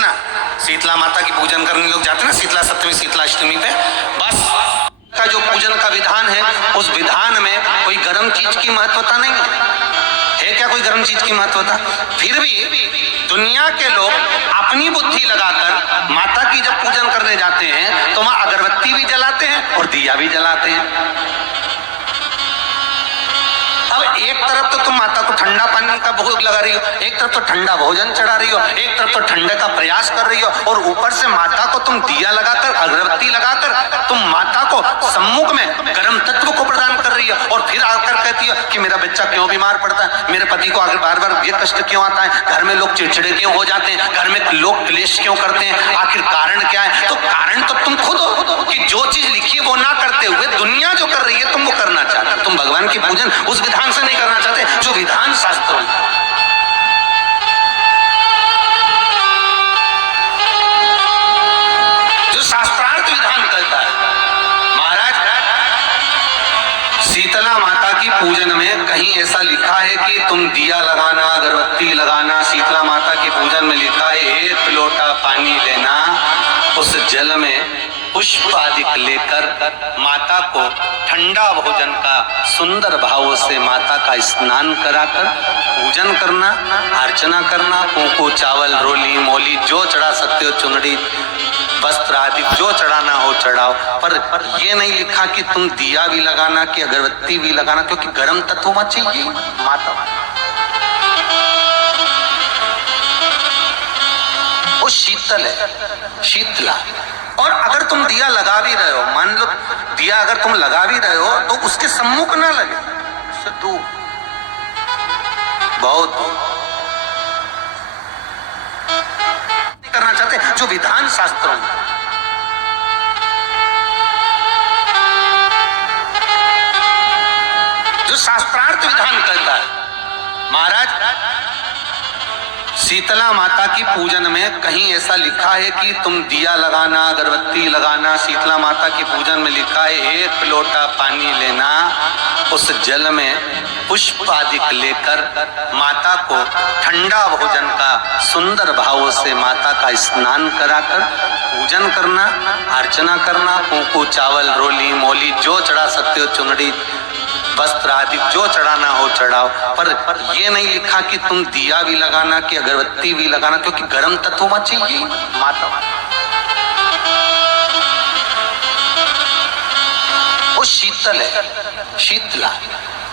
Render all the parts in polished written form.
देखना, शीतला माता की पूजन करने लोग जाते हैं ना शीतला सप्तमी शीतला अष्टमी पे, बस का जो पूजन का विधान है उस विधान में कोई गर्म चीज की महत्वता नहीं है क्या? कोई गर्म चीज की महत्वता? फिर भी दुनिया के लोग अपनी बुद्धि लगाकर माता की जब पूजन करने जाते हैं तो वहां अगरबत्ती भी जलाते हैं और दिया भी जलाते हैं। एक तरफ तो तुम माता को ठंडा पानी का भोग लगा रही हो, एक तरफ तो ठंडा भोजन चढ़ा रही हो, एक तरफ तो ठंडे का प्रयास कर रही हो, और ऊपर से माता को तुम दिया लगाकर अगरबत्ती लगाकर तुम माता को सम्मुख में गर्म तत्व को प्रदान कर रही हो, और फिर आकर कहती हो कि मेरा बच्चा क्यों बीमार पड़ता है, मेरे पति को बार बार ये कष्ट क्यों आता है, घर में लोग चिड़चिड़े क्यों हो जाते हैं, घर में लोग क्लेश क्यों करते हैं, आखिर कारण क्या है? तो कारण तो तुम खुद हो कि जो चीज लिखी है वो ना करते हुए दुनिया जो कर रही है तुम वो करना चाहते हो। तुम भगवान की पूजन उस विधान से नहीं करना चाहते जो विधान शास्त्र में, जो शास्त्रार्थ विधान कहता है। महाराज, शीतला माता की पूजन में कहीं ऐसा लिखा है कि तुम दिया लगाना, अगरबत्ती लगाना, शीतला माता की पूजन में लिखा है 1 लोटा पानी लेना, उस जल में पुष्प आदि लेकर माता को ठंडा भोजन का सुंदर भावों से माता का स्नान कराकर पूजन करना, अर्चना करना, कुंकू चावल रोली मोली जो चढ़ा सकते हो, चुनरी वस्त्र आदि जो चढ़ाना हो चढ़ाओ, पर ये नहीं लिखा कि तुम दिया भी लगाना कि अगरबत्ती भी लगाना, क्योंकि गर्म तत्व मत चाहिए माता, वो शीतल है, शीतला। और अगर तुम दिया लगा भी रहे हो, मान लो दिया अगर तुम लगा भी रहे हो तो उसके सम्मुख ना लगे, उससे दूर बहुत करना चाहते जो विधान शास्त्रों में, जो शास्त्रार्थ विधान कहता है। महाराज, शीतला माता की पूजन में कहीं ऐसा लिखा है कि तुम दिया लगाना, अगरबत्ती लगाना, शीतला माता की पूजन में लिखा है 1 लोटा पानी लेना, उस जल में पुष्प आदि लेकर माता को ठंडा भोजन का सुंदर भावों से माता का स्नान कराकर पूजन करना, अर्चना करना, कुंकू चावल रोली मोली जो चढ़ा सकते हो, चुनरी वस्त्र आदि जो चढ़ाना हो चढ़ाओ, पर ये नहीं लिखा कि तुम दिया भी लगाना कि अगरबत्ती भी लगाना, क्योंकि गर्म तत्व मत चाहिए माता, वो शीतल है, शीतला।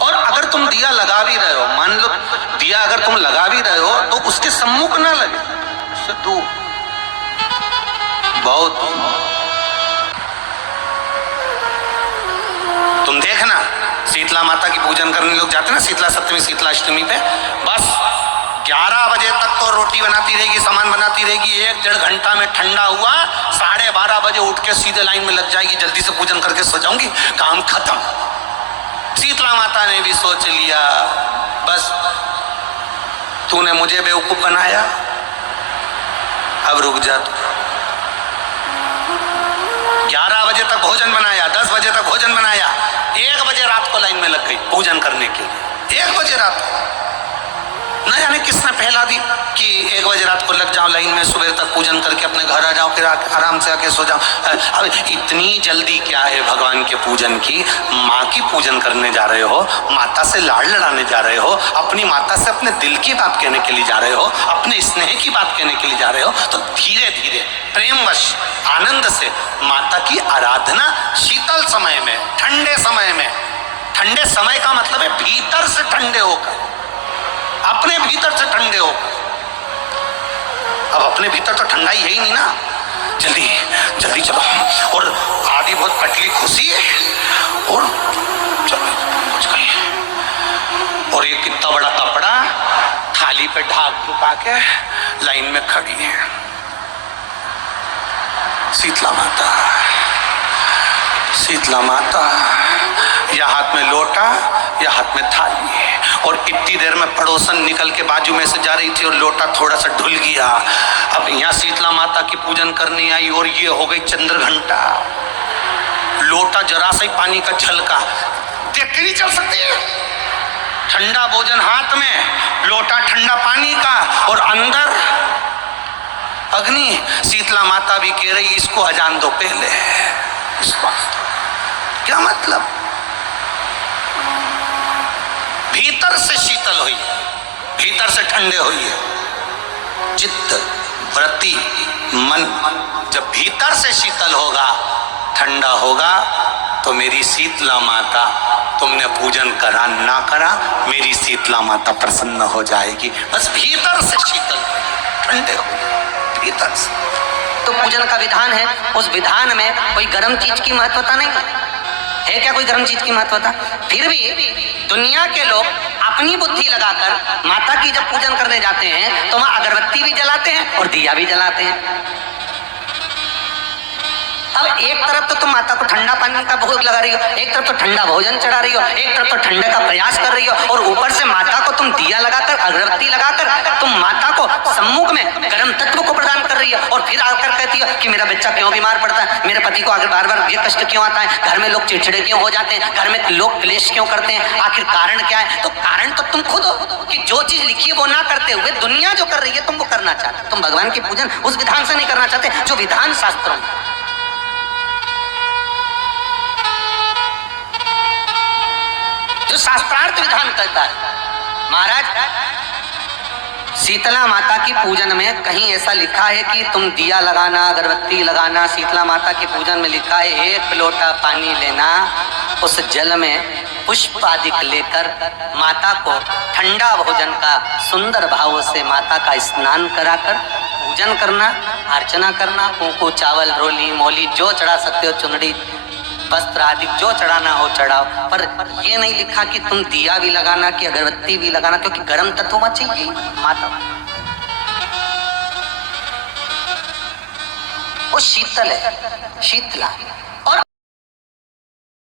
और अगर तुम दिया लगा भी रहे हो, मान लो दिया अगर तुम लगा भी रहे हो तो उसके सम्मुख ना लगे, उससे दूर बहुत। तुम देखना, शीतला माता की पूजन करने लोग जाते हैं ना शीतला सप्तमी शीतला अष्टमी पे, बस 11 बजे तक तो रोटी बनाती रहेगी, सामान बनाती रहेगी, 1-1.5 घंटा में ठंडा हुआ, 12:30 बजे उठ के सीधे लाइन में लग जाएगी, जल्दी से पूजन करके सो जाऊंगी, काम खत्म। शीतला माता ने भी सोच लिया, बस तूने मुझे बेवकूफ बनाया, अब रुक जा। 11 बजे तक भोजन बनाया, 10 बजे तक भोजन बनाया, 1 बजे रात को लाइन में लग गई पूजन करने के लिए। 1 बजे रात को न जाने किसने फैला दी कि 1 बजे रात को लग जाओ लाइन में, सुबह तक पूजन करके अपने घर आ जाओ, फिर आराम से आके सो जाओ। अब इतनी जल्दी क्या है भगवान के पूजन की? माँ की पूजन करने जा रहे हो, माता से लाड़ लड़ाने जा रहे हो, अपनी माता से अपने दिल की बात कहने के लिए जा रहे हो, अपने स्नेह की बात कहने के लिए जा रहे हो, तो धीरे धीरे प्रेमवश आनंद से माता की आराधना शीतल समय में, ठंडे समय में। ठंडे समय का मतलब है भीतर से ठंडे होकर, अपने भीतर से ठंडे होकर। अब अपने भीतर तो ठंडा ही है ही नहीं ना, जल्दी जल्दी चलो, और आधी बहुत पतली खुशी है, और चलो कुछ कहिए, और ये कितना बड़ा कपड़ा थाली पे ढाक ढुका के लाइन में खड़ी है शीतला माता। शीतला माता, या हाथ में लोटा या हाथ में थाली है, और इतनी देर में पड़ोसन निकल के बाजू में से जा रही थी और लोटा थोड़ा सा ढुल गया। अब यहाँ शीतला माता की पूजन करनी आई और ये हो गई चंद्र घंटा, लोटा जरा सा ही पानी का झलका, देख के नहीं चल सकती है। ठंडा भोजन हाथ में, लोटा ठंडा पानी का, और अंदर अग्नि। शीतला माता भी कह रही इसको अजान दो पहले। इसको क्या मतलब? भीतर से शीतल हुई है, भीतर से ठंडे हुई है। चित्त, वृत्ति, मन जब भीतर से शीतल होगा, ठंडा होगा, तो मेरी शीतला माता, तुमने पूजन करा ना करा, मेरी शीतला माता प्रसन्न हो जाएगी। बस भीतर से शीतल, ठंडे हो, भीतर से। तो पूजन का विधान है, उस विधान में कोई गर्म चीज की महत्वता नहीं है। क्या कोई गर्म चीज की महत्वता? फिर भी दुनिया के लोग अपनी बुद्धि लगाकर माता की जब पूजन करने जाते हैं तो वहां अगरबत्ती भी जलाते हैं और दिया भी जलाते हैं। अब एक तरफ तो तुम माता को ठंडा पानी का भोग लगा रही हो, एक तरफ तो ठंडा भोजन चढ़ा रही हो, एक तरफ तो ठंडे का प्रयास कर रही हो, और ऊपर से माता को तुम दिया लगाकर, अगरबत्ती लगाकर तुम माता को सम्मुख में गर्म तत्व को प्रदान कर रही हो, और फिर आकर कहती हो कि मेरा बच्चा क्यों बीमार पड़ता है, मेरे पति को अगर बार बार ये कष्ट क्यों आता है, घर में लोग चिड़चिड़े क्यों हो जाते हैं, घर में लोग क्लेश क्यों करते हैं, आखिर कारण क्या है? तो कारण तो तुम खुद हो कि जो चीज लिखी है वो ना करते हुए दुनिया जो कर रही है तुम वो करना चाहते। तुम भगवान की पूजन उस विधान से नहीं करना चाहते जो विधान शास्त्रों में। जो शास्त्रार्थ विधान कहता है। महाराज, शीतला माता की पूजन में कहीं ऐसा लिखा है कि तुम दिया लगाना, अगरबत्ती लगाना? शीतला माता की पूजन में लिखा है एक लोटा पानी लेना, उस जल में पुष्प आदि लेकर माता को ठंडा भोजन का सुंदर भाव से माता का स्नान कराकर पूजन करना, अर्चना करना, कुंकू, चावल, रोली, मोली जो चढ़ा सकते हो, चुनरी, वस्त्र आदि जो चढ़ाना हो चढ़ाओ। पर ये नहीं लिखा कि तुम दिया भी लगाना कि अगरबत्ती भी लगाना, क्योंकि गर्म तत्व मत चाहिए माता। वो शीतल है, शीतला।